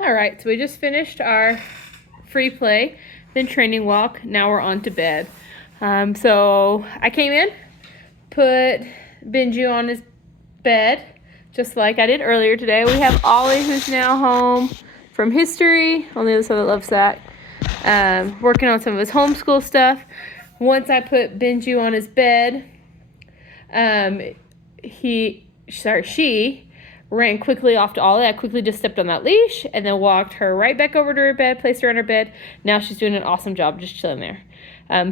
All right, so we just finished our free play, then training walk. Now we're on to bed. So I came in, put Benji on his bed, just like I did earlier today. We have Ollie, who's now home from history on the other side of the love sack, working on some of his homeschool stuff. Once I put Benji on his bed, she ran quickly off to Ollie. I quickly just stepped on that leash and then walked her right back over to her bed, placed her on her bed. Now she's doing an awesome job just chilling there.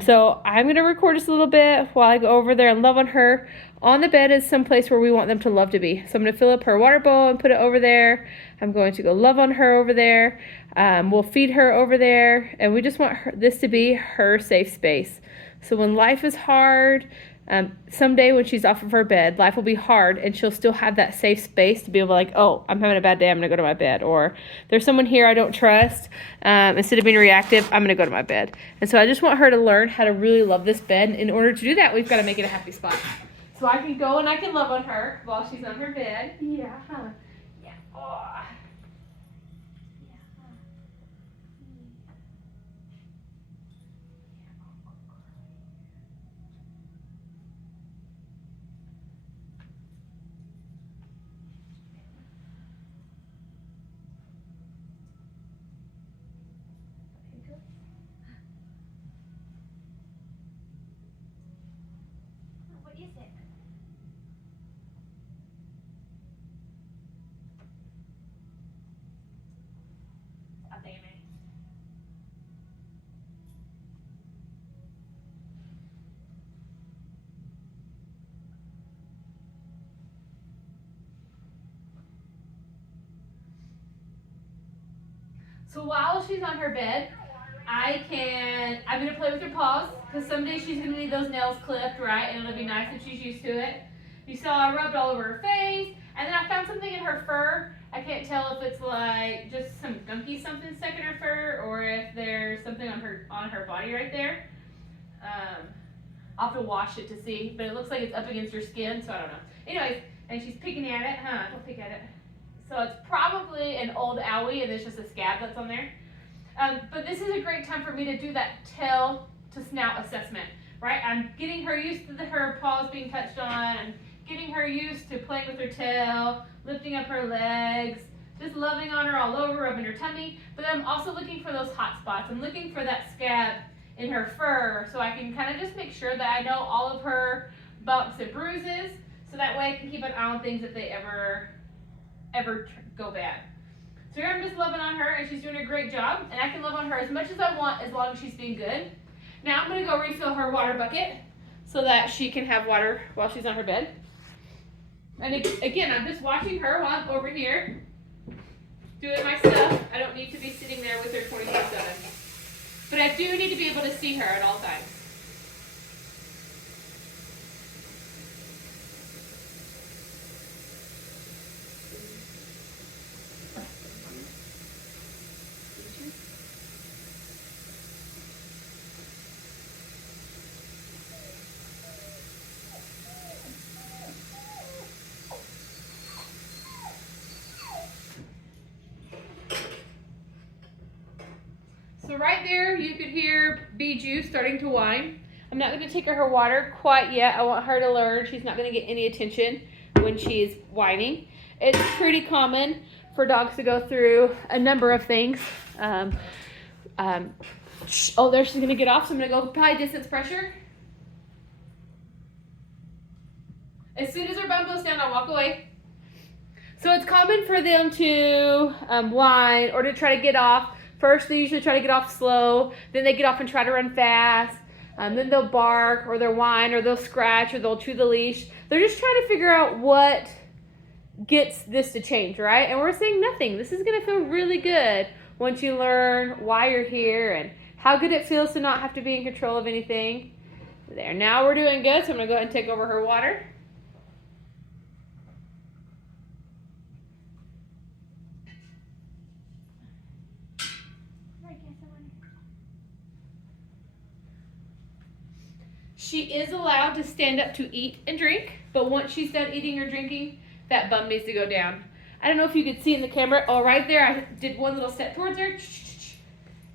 So I'm going to record just a little bit while I go over there and love on her. On the bed is some place where we want them to love to be. So I'm going to fill up her water bowl and put it over there. I'm going to go love on her over there. We'll feed her over there. And we just want this to be her safe space. So when life is hard, someday when she's off of her bed, life will be hard and she'll still have that safe space to be able to like, oh, I'm having a bad day, I'm going to go to my bed. Or there's someone here I don't trust. Instead of being reactive, I'm going to go to my bed. And so I just want her to learn how to really love this bed. And in order to do that, we've got to make it a happy spot. So I can go and I can love on her while she's on her bed. Yeah. Yeah. Oh. What is it? Oh, damn it. So while she's on her bed, I'm going to play with her paws, because someday she's going to need those nails clipped, right? And it'll be nice if she's used to it. You saw I rubbed all over her face, and then I found something in her fur. I can't tell if it's like just some gunky something stuck in her fur, or if there's something on her body right there. I'll have to wash it to see, but it looks like it's up against her skin, so I don't know. Anyways, and she's picking at it. Don't pick at it. So it's probably an old owie, and it's just a scab that's on there. But this is a great time for me to do that tail to snout assessment, right? I'm getting her used to her paws being touched on. I'm getting her used to playing with her tail, lifting up her legs, just loving on her all over, rubbing her tummy. But I'm also looking for those hot spots. I'm looking for that scab in her fur, so I can kind of just make sure that I know all of her bumps and bruises, so that way I can keep an eye on things if they ever go bad. So here I'm just loving on her, and she's doing a great job, and I can love on her as much as I want as long as she's being good. Now I'm going to go refill her water bucket so that she can have water while she's on her bed. And again, I'm just watching her while I'm over here doing my stuff. I don't need to be sitting there with her 24/7. But I do need to be able to see her at all times. So right there, you could hear Bijou starting to whine. I'm not going to take her water quite yet. I want her to learn she's not going to get any attention when she's whining. It's pretty common for dogs to go through a number of things. Oh, there she's going to get off, so I'm going to go apply distance pressure. As soon as her bum goes down, I'll walk away. So it's common for them to whine or to try to get off. First, they usually try to get off slow. Then they get off and try to run fast. Then they'll bark or they'll whine or they'll scratch or they'll chew the leash. They're just trying to figure out what gets this to change, right? And we're saying nothing. This is going to feel really good once you learn why you're here and how good it feels to not have to be in control of anything. There. Now we're doing good, so I'm going to go ahead and take over her water. She is allowed to stand up to eat and drink, but once she's done eating or drinking, that bum needs to go down. I don't know if you could see in the camera. Oh, right there, I did one little step towards her.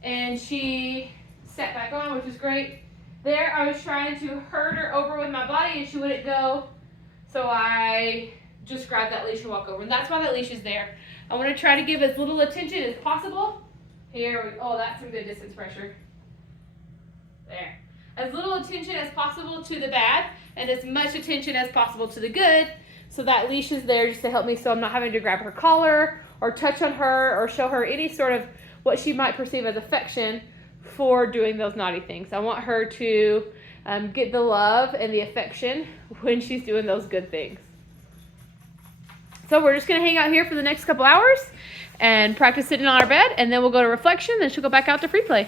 And she sat back on, which is great. There, I was trying to herd her over with my body, and she wouldn't go. So I just grabbed that leash and walk over. And that's why that leash is there. I want to try to give as little attention as possible. Oh, that's some good distance pressure. There. As little attention as possible to the bad, and as much attention as possible to the good. So that leash is there just to help me, so I'm not having to grab her collar or touch on her or show her any sort of what she might perceive as affection for doing those naughty things. I want her to get the love and the affection when she's doing those good things. So we're just going to hang out here for the next couple hours and practice sitting on our bed, and then we'll go to reflection, then she'll go back out to free play.